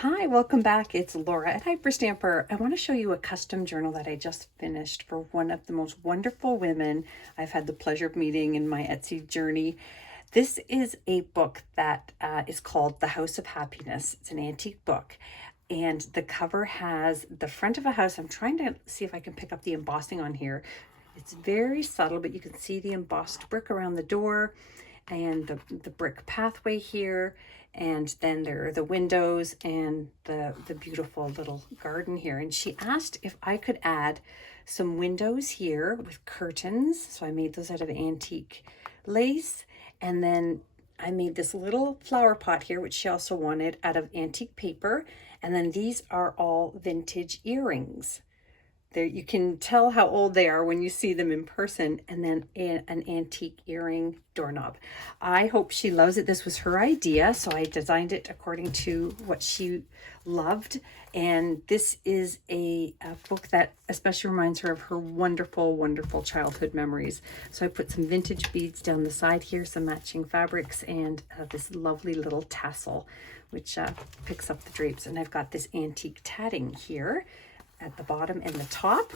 Hi, welcome back. It's Laura at Hyperstamper. I want to show you a custom journal that I just finished for one of the most wonderful women I've had the pleasure of meeting in my Etsy journey. This is a book that is called The House of Happiness. It's an antique book, and the cover has the front of a house. I'm trying to see if I can pick up the embossing on here. It's very subtle, but you can see the embossed brick around the door and the brick pathway here, and then there are the windows and the beautiful little garden here. And she asked if I could add some windows here with curtains, so I made those out of antique lace. And then I made this little flower pot here, which she also wanted, out of antique paper. And then these are all vintage earrings. There, you can tell how old they are when you see them in person. And then an antique earring doorknob. I hope she loves it. This was her idea, so I designed it according to what she loved. And this is a book that especially reminds her of her wonderful, wonderful childhood memories. So I put some vintage beads down the side here, some matching fabrics, and this lovely little tassel, which picks up the drapes. And I've got this antique tatting here at the bottom and the top.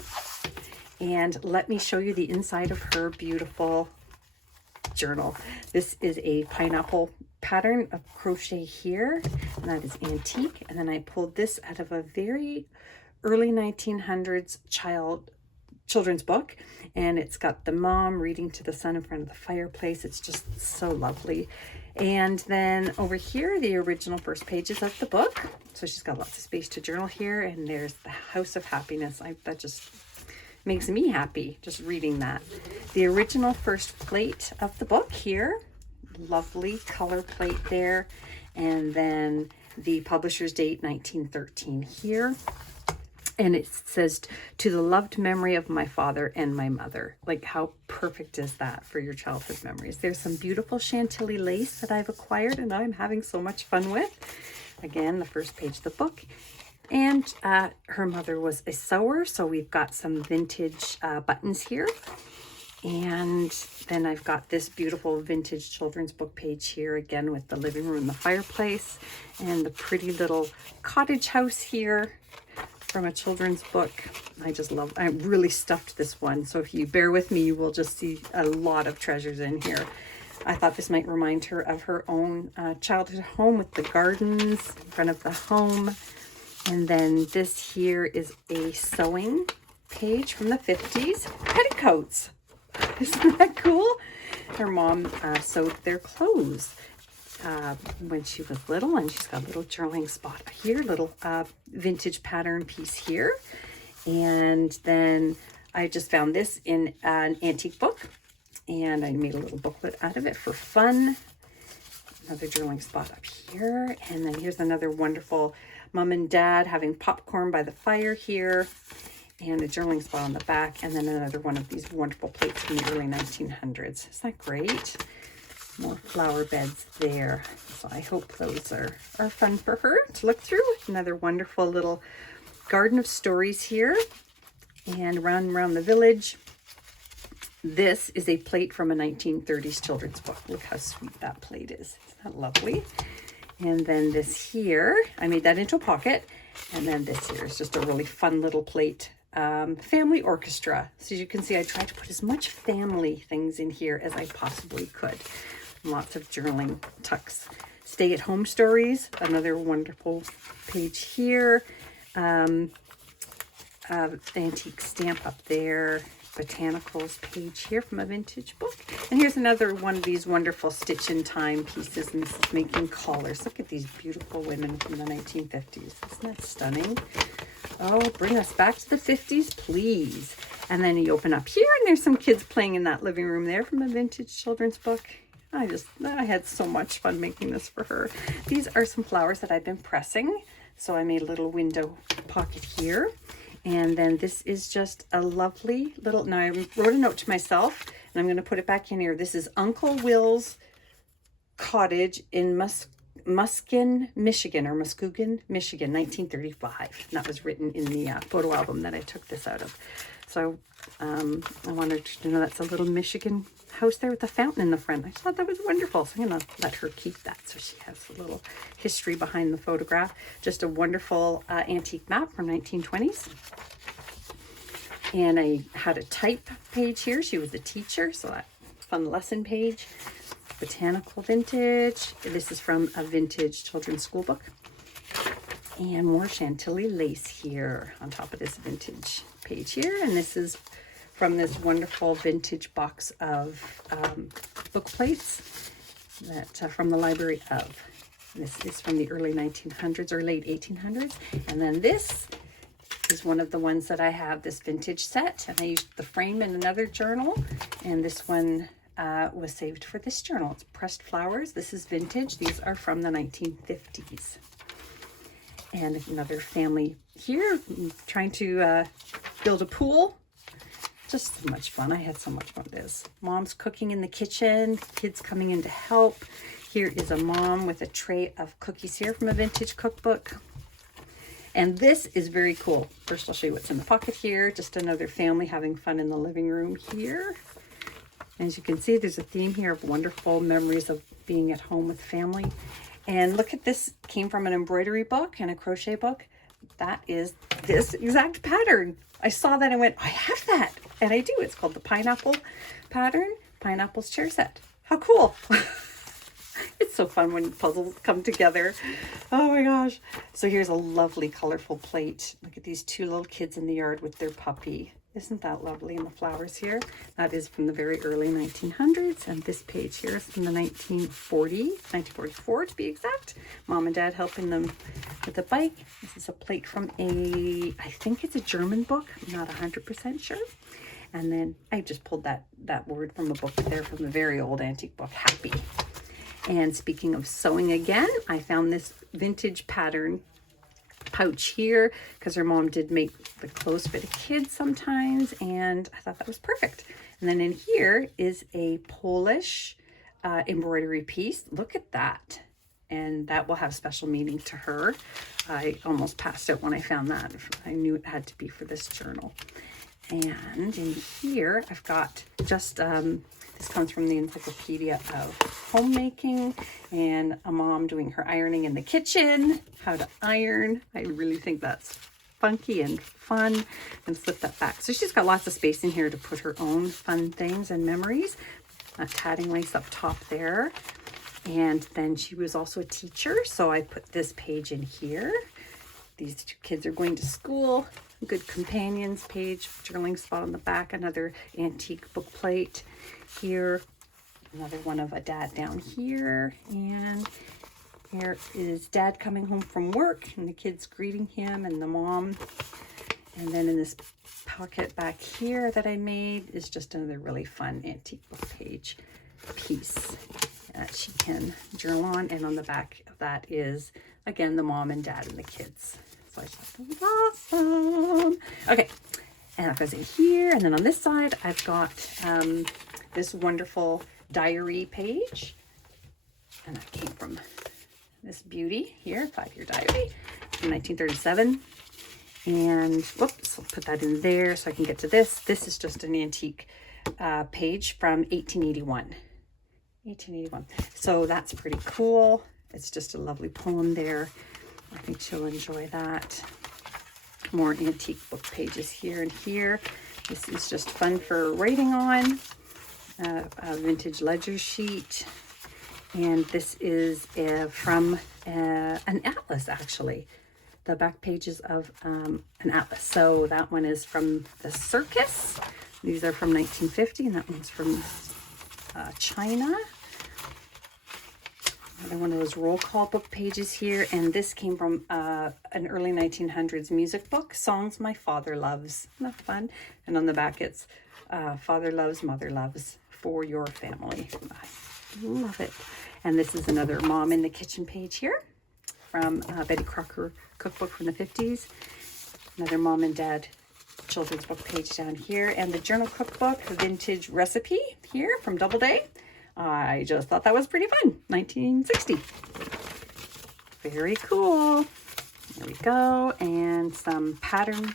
And let me show you the inside of her beautiful journal. This is a pineapple pattern of crochet here, and that is antique. And then I pulled this out of a very early 1900s children's book, and it's got the mom reading to the son in front of the fireplace. It's just so lovely. And then over here, the original first pages of the book. So she's got lots of space to journal here. And there's the House of Happiness. That just makes me happy just reading that. The original first plate of the book here. Lovely color plate there. And then the publisher's date, 1913 here. And it says, "To the loved memory of my father and my mother." Like, how perfect is that for your childhood memories? There's some beautiful Chantilly lace that I've acquired and I'm having so much fun with. Again, the first page of the book. And her mother was a sewer, so we've got some vintage buttons here. And then I've got this beautiful vintage children's book page here, again with the living room and the fireplace, and the pretty little cottage house here from a children's book. I really stuffed this one. So if you bear with me, you will just see a lot of treasures in here. I thought this might remind her of her own childhood home with the gardens in front of the home. And then this here is a sewing page from the 50s. Petticoats. Isn't that cool? Her mom sewed their clothes when she was little, and she's got a little journaling spot here, little vintage pattern piece here. And then I just found this in an antique book, and I made a little booklet out of it for fun. Another journaling spot up here. And then here's another wonderful mom and dad having popcorn by the fire here, and a journaling spot on the back. And then another one of these wonderful plates from the early 1900s. Isn't that great? More flower beds there. So I hope those are fun for her to look through. Another wonderful little garden of stories here, and around the village. This is a plate from a 1930s children's book. Look how sweet that plate is. Isn't that lovely? And then this here, I made that into a pocket. And then this here is just a really fun little plate. Family orchestra. So as you can see, I tried to put as much family things in here as I possibly could. Lots of journaling tucks. Stay-at-home stories, another wonderful page here. Antique stamp up there. Botanicals page here from a vintage book. And here's another one of these wonderful stitch in time pieces, and this is making collars. Look at these beautiful women from the 1950s. Isn't that stunning? Oh, bring us back to the 50s, please. And then you open up here, and there's some kids playing in that living room there from a vintage children's book. I had so much fun making this for her. These are some flowers that I've been pressing. So I made a little window pocket here. And then this is just a lovely little, now I wrote a note to myself, and I'm going to put it back in here. This is Uncle Will's cottage in Muskegon, Michigan, 1935. And that was written in the photo album that I took this out of. So I wanted to know that's a little Michigan house there with a fountain in the front. I thought that was wonderful. So I'm going to let her keep that so she has a little history behind the photograph. Just a wonderful antique map from 1920s. And I had a type page here. She was a teacher, so that fun lesson page. Botanical vintage. This is from a vintage children's school book. And more Chantilly lace here on top of this vintage page here. And this is from this wonderful vintage box of book plates that from the Library of. This is from the early 1900s or late 1800s. And then this is one of the ones that I have, this vintage set. And I used the frame in another journal. And this one was saved for this journal. It's pressed flowers. This is vintage. These are from the 1950s. And another family here trying to build a pool. Just so much fun. I had so much fun with this. Mom's cooking in the kitchen, kids coming in to help. Here is a mom with a tray of cookies here from a vintage cookbook. And this is very cool. First, I'll show you what's in the pocket here. Just another family having fun in the living room here. As you can see, there's a theme here of wonderful memories of being at home with family. And look at this, came from an embroidery book and a crochet book. That is this exact pattern. I saw that and went, I have that. And I do. It's called the pineapple pattern, pineapple's chair set. How cool. It's so fun when puzzles come together. Oh my gosh. So here's a lovely colorful plate. Look at these two little kids in the yard with their puppy. Isn't that lovely? And the flowers here. That is from the very early 1900s. And this page here is from the 1944 to be exact. Mom and Dad helping them with the bike. This is a plate from I think it's a German book. I'm not 100% sure. And then I just pulled that word from a book there from the very old antique book, Happy. And speaking of sewing again, I found this vintage pattern pouch here because her mom did make the clothes for the kids sometimes, and I thought that was perfect. And then in here is a Polish embroidery piece. Look at that. And that will have special meaning to her. I almost passed out when I found that. I knew it had to be for this journal. And in here I've got just this comes from the Encyclopedia of Homemaking, and a mom doing her ironing in the kitchen, how to iron. I really think that's funky and fun. And slip that back. So she's got lots of space in here to put her own fun things and memories. Tatting lace up top there. And then she was also a teacher, so I put this page in here. These two kids are going to school. Good companions page, journaling spot on the back, another antique book plate here, another one of a dad down here, and here is Dad coming home from work and the kids greeting him and the mom. And then in this pocket back here that I made is just another really fun antique book page piece that she can journal on. And on the back of that is, again, the mom and dad and the kids. So I thought that was awesome. Okay, and that goes in here. And then on this side, I've got this wonderful diary page. And that came from this beauty here, 5-year diary from 1937. And whoops, I'll put that in there so I can get to this. This is just an antique page from 1881. 1881. So that's pretty cool. It's just a lovely poem there. I think she'll enjoy that. More antique book pages here and here. This is just fun for writing on. A vintage ledger sheet. And this is from an atlas, actually. The back pages of an atlas. So that one is from the circus. These are from 1950, and that one's from China. Another one of those roll call book pages here, and this came from an early 1900s music book, Songs My Father Loves. Isn't that fun? And on the back it's Father Loves, Mother Loves, for your family. I love it. And this is another Mom in the Kitchen page here from Betty Crocker cookbook from the 50s. Another Mom and Dad children's book page down here, and the journal cookbook vintage recipe here from Doubleday. I just thought that was pretty fun. 1960. Very cool. There we go. And some pattern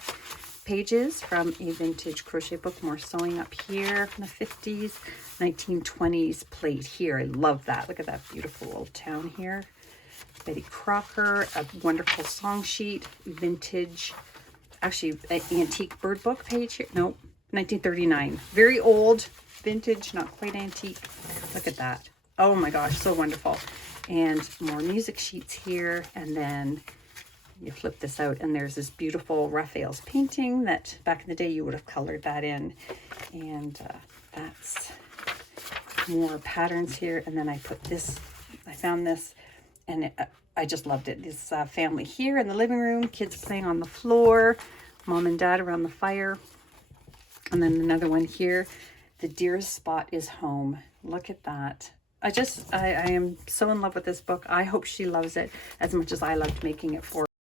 pages from a vintage crochet book. More sewing up here from the 50s, 1920s plate here. I love that. Look at that beautiful old town here. Betty Crocker, a wonderful song sheet, vintage, actually an antique bird book page here. Nope, 1939. Very old, vintage, not quite antique. Look at that. Oh my gosh, so wonderful. And more music sheets here. And then you flip this out and there's this beautiful Raphael's painting that back in the day you would have colored that in. And that's more patterns here. And then I put this, I found this, and I just loved it. This family here in the living room, kids playing on the floor, mom and dad around the fire. And then another one here, the dearest spot is home. Look at that. I am so in love with this book. I hope she loves it as much as I loved making it for her.